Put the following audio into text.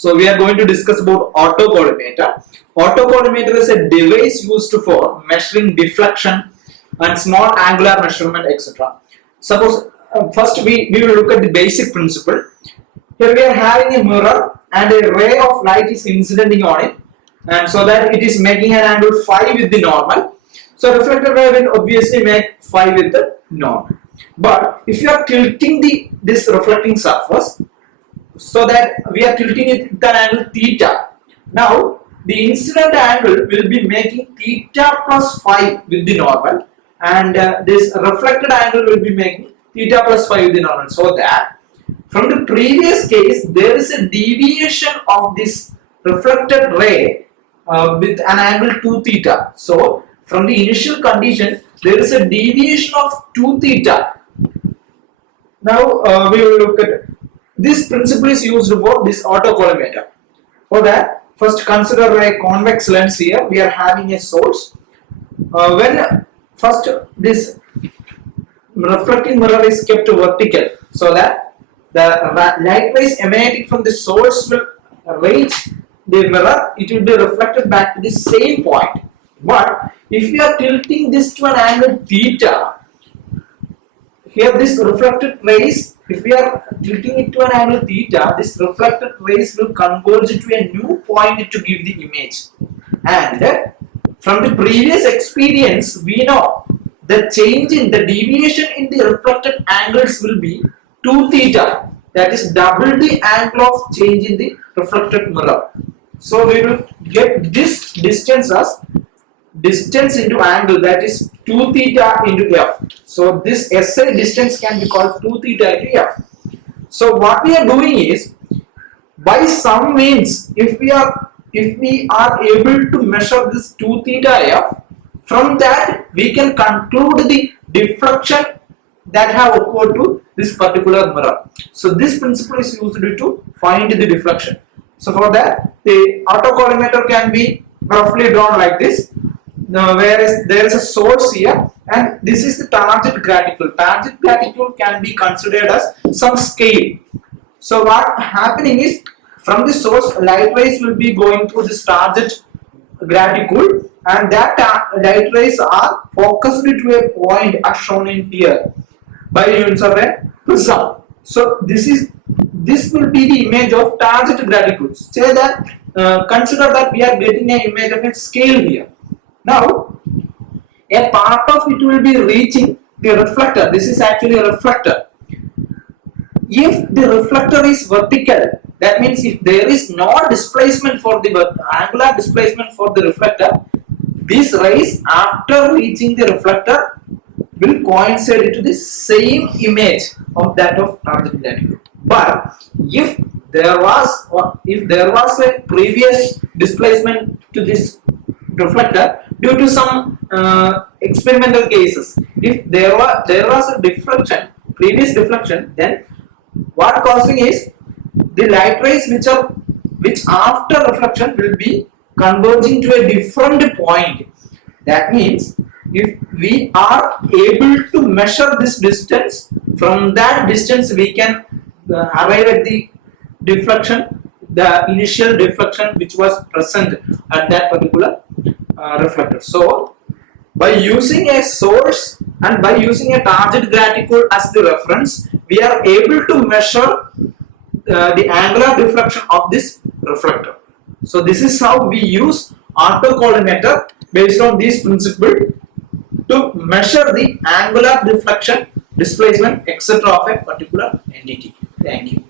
So we are going to discuss about autocollimator. Autocollimator is a device used for measuring deflection and small angular measurement, etc. Suppose first we will look at the basic principle. Here we are having a mirror and a ray of light is incidenting on it, and so that it is making an angle phi with the normal. So reflected ray will obviously make phi with the normal. But if you are tilting this reflecting surface, so that we are tilting it with an angle theta, now the incident angle will be making theta plus phi with the normal, and this reflected angle will be making theta plus phi with the normal. So that from the previous case there is a deviation of this reflected ray with an angle 2 theta. So from the initial condition there is a deviation of 2 theta. Now we will look at this principle is used for this autocollimator. For that, first consider a convex lens. Here we are having a source. When first this reflecting mirror is kept vertical, so that the light rays emanating from the source will reach the mirror, it will be reflected back to the same point. But if we are tilting this to an angle theta, here this reflected rays, if we are tilting it to an angle theta, this reflected rays will converge to a new point to give the image. And from the previous experience, we know the change in the deviation in the reflected angles will be 2 theta. That is double the angle of change in the reflected mirror. So we will get this distance as distance into angle, that is 2 theta into f. So this SI distance can be called 2 theta into f. So what we are doing is, by some means, if we are able to measure this 2 theta f, from that we can conclude the deflection that have occurred to this particular mirror. So this principle is used to find the deflection. So for that, the autocollimator can be roughly drawn like this. Now, whereas there is a source here, and this is the tangent graticule. Tangent graticule can be considered as some scale. So what happening is, from the source, light rays will be going through this tangent graticule, and that light rays are focused to a point as shown in here by means of a prism. So this will be the image of tangent graticule. Say that consider that we are getting an image of a scale here. Now, a part of it will be reaching the reflector. This is actually a reflector. If the reflector is vertical, that means if there is no displacement for the angular displacement for the reflector, these rays after reaching the reflector will coincide to the same image of that of tangent graticule. But if there was a previous displacement to this reflector due to some experimental cases, if there was a deflection, previous deflection, then what causing is the light rays which after reflection will be converging to a different point. That means if we are able to measure this distance, from that distance we can arrive at the deflection, the initial deflection which was present at that particular reflector. So by using a source and by using a tangent graticule as the reference, we are able to measure the angular deflection of this reflector. So this is how we use autocollimator based on this principle to measure the angular deflection, displacement, etc. of a particular entity. Thank you.